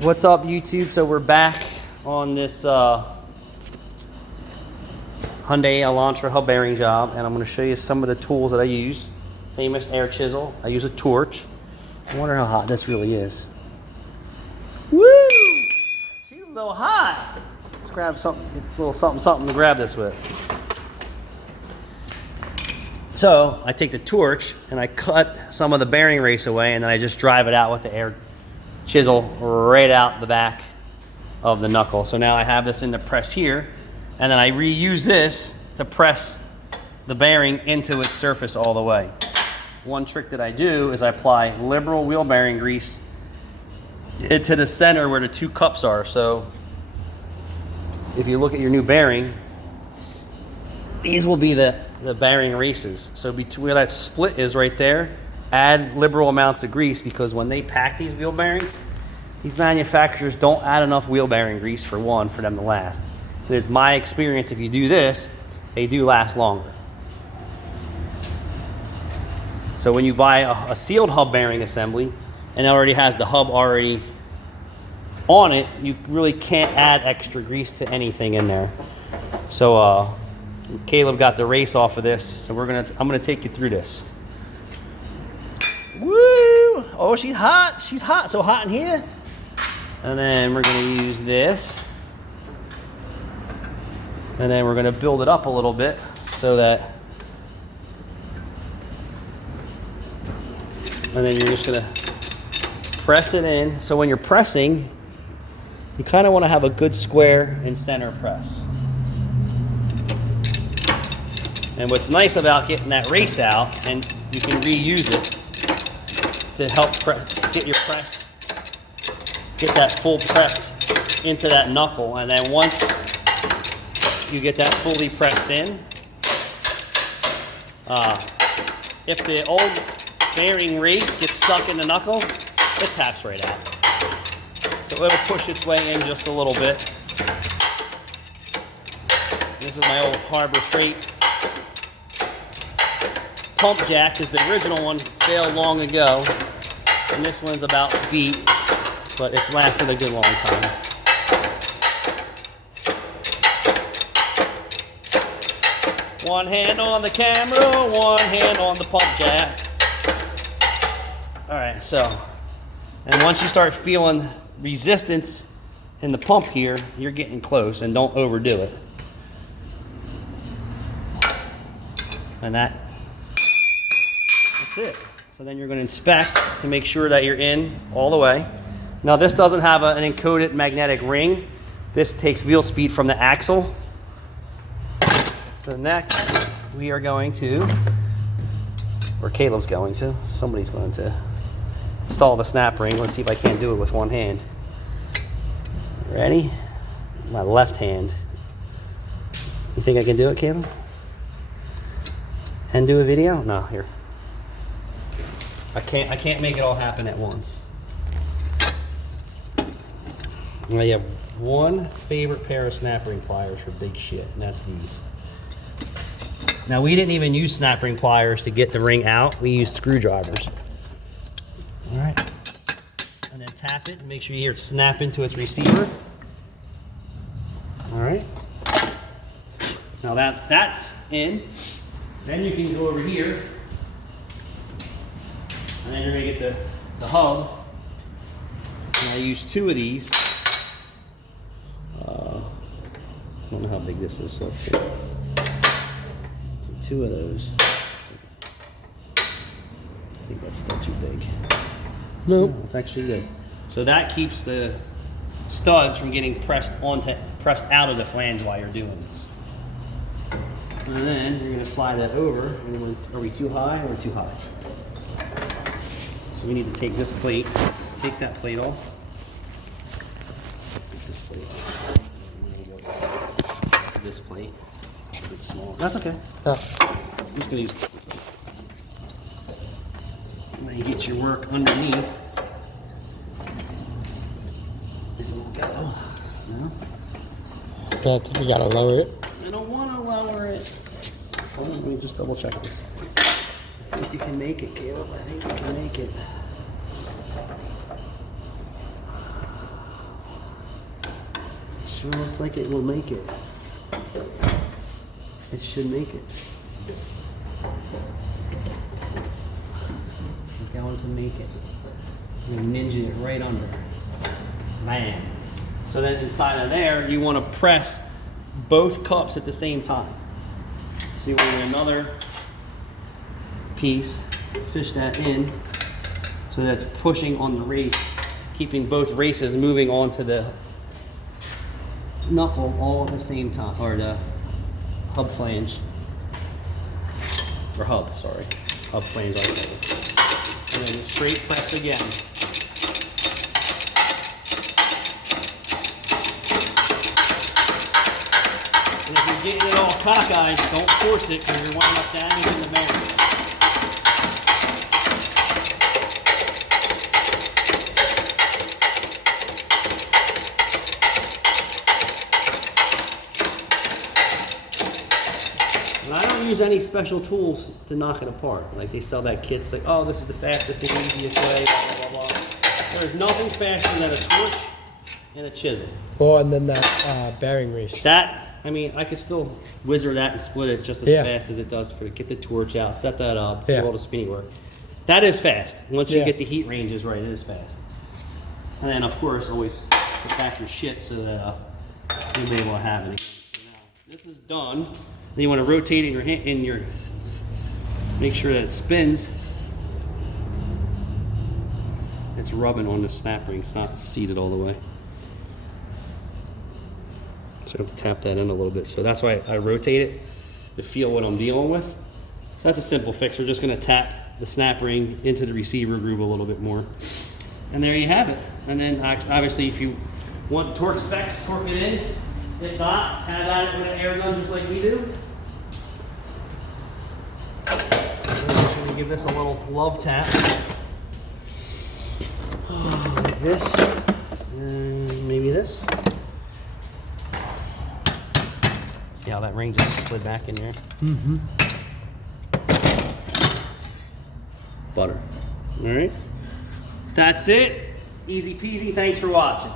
What's up, YouTube? So we're back on this Hyundai Elantra hub bearing job, and I'm going to show you some of the tools that I use. Famous air chisel. I use a torch. I wonder how hot this really is. Woo! She's a little hot. Let's grab something, a little something to grab this with. So I take the torch and I cut some of the bearing race away, and then I just drive it out with the air chisel right out the back of the knuckle. So now I have this in the press here, and then I reuse this to press the bearing into its surface all the way. One trick that I do is I apply liberal wheel bearing grease into the center where the two cups are. So if you look at your new bearing, these will be the bearing races. So between where that split is right there, add liberal amounts of grease, because when they pack these wheel bearings, these manufacturers don't add enough wheel bearing grease for them to last. It is my experience, if you do this, they do last longer. So when you buy a sealed hub bearing assembly and it already has the hub already on it, you really can't add extra grease to anything in there. So Caleb got the race off of this, so I'm gonna take you through this. Woo! Oh, she's hot. She's hot. So hot in here. And then we're going to use this. And then we're going to build it up a little bit so that. And then you're just going to press it in. So when you're pressing, you kind of want to have a good square and center press. And what's nice about getting that race out, and you can reuse it to help get that full press into that knuckle. And then once you get that fully pressed in, if the old bearing race gets stuck in the knuckle, it taps right out. So it'll push its way in just a little bit. This is my old Harbor Freight pump jack, because the original one failed long ago, and this one's about beat, but it's lasted a good long time. One hand on the camera, one hand on the pump jack. All right, so, and once you start feeling resistance in the pump here, you're getting close, and don't overdo it. And that's it. So then you're going to inspect to make sure that you're in all the way. Now this doesn't have an encoded magnetic ring. This takes wheel speed from the axle. So next we are going to, or Caleb's going to, somebody's going to install the snap ring. Let's see if I can't do it with one hand. Ready? My left hand. You think I can do it, Caleb? And do a video? No, here. I can't make it all happen at once. I have one favorite pair of snap ring pliers for big shit, and that's these. Now we didn't even use snap ring pliers to get the ring out. We used screwdrivers. All right. And then tap it and make sure you hear it snap into its receiver. All right. Now that's in. Then you can go over here, and then you're going to get the hub. And I use two of these. I don't know how big this is, so let's see. So two of those. I think that's still too big. No, it's actually good. So that keeps the studs from getting pressed out of the flange while you're doing this. And then you're going to slide that over. Are we too high or too high? So we need to take this plate, take that plate off. Take this plate off. This plate, because it's small. That's okay. I'm just going to use it. And then you get your work underneath. This won't go. No? You gotta lower it. I don't want to lower it. Hold on, let me just double check this. I think you can make it, Caleb. I think you can make it. Sure looks like it will make it. It should make it. We're going to make it. I'm gonna ninja it right under. Bam. So then inside of there, you want to press both cups at the same time. So you want to get another piece, fish that in, so that's pushing on the race, keeping both races moving onto the knuckle all at the same time, or the hub flange, or hub, sorry, hub flange also. And then straight press again. And if you're getting it all cockeyed, don't force it because you're winding up damaging the bearing. And I don't use any special tools to knock it apart. Like they sell that kit, it's like, oh, this is the fastest and easiest way, blah, blah, blah, blah. There's nothing faster than a torch and a chisel. Well, and then that bearing race. That, I mean, I could still whizzer that and split it just as fast as it does for get the torch out, set that up, do all the spinning work. That is fast. Once you get the heat ranges right, it is fast. And then, of course, always put back your shit so that you'll be able to have it again. So now, this is done. Then you want to rotate it in your make sure that it spins. It's rubbing on the snap ring. It's not seated all the way. So I have to tap that in a little bit. So that's why I rotate it to feel what I'm dealing with. So that's a simple fix. We're just going to tap the snap ring into the receiver groove a little bit more. And there you have it. And then obviously if you want torque specs, torque it in. If not, have at it with an air gun just like we do. So we give this a little love tap. Like this. And maybe this. See how that ring just slid back in here? Mm-hmm. Butter. All right. That's it. Easy peasy. Thanks for watching.